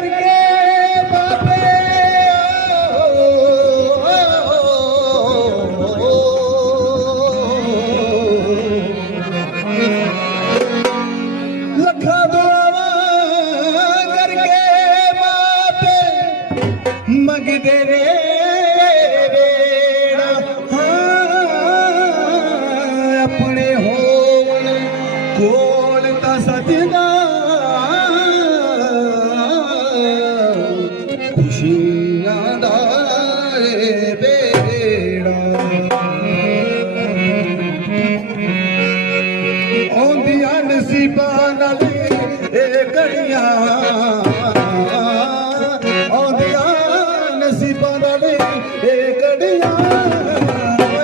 ਕਰਕੇ ਬਾਬੇ ਲੱਖਾਂ ਦੁਆਵਾਂ ਕਰਕੇ ਬਾਬੇ ਮੰਗਦੇ ਰੇ ਆਪਣੇ ਹੋਣ ਕੋਲ ਤਾਂ ਸਜਦਾ ਨਸੀਬਾਂ ਨਾਲ ਇਹ ਘੜੀਆਂ ਆਉਂਦੀਆਂ ਨਸੀਬਾਂ ਨਾਲ ਇਹ ਘੜੀਆਂ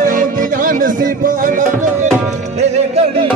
ਆਉਂਦੀਆਂ ਨਸੀਬਾਂ ਨਾਲ ਇਹ ਘੜੀਆਂ।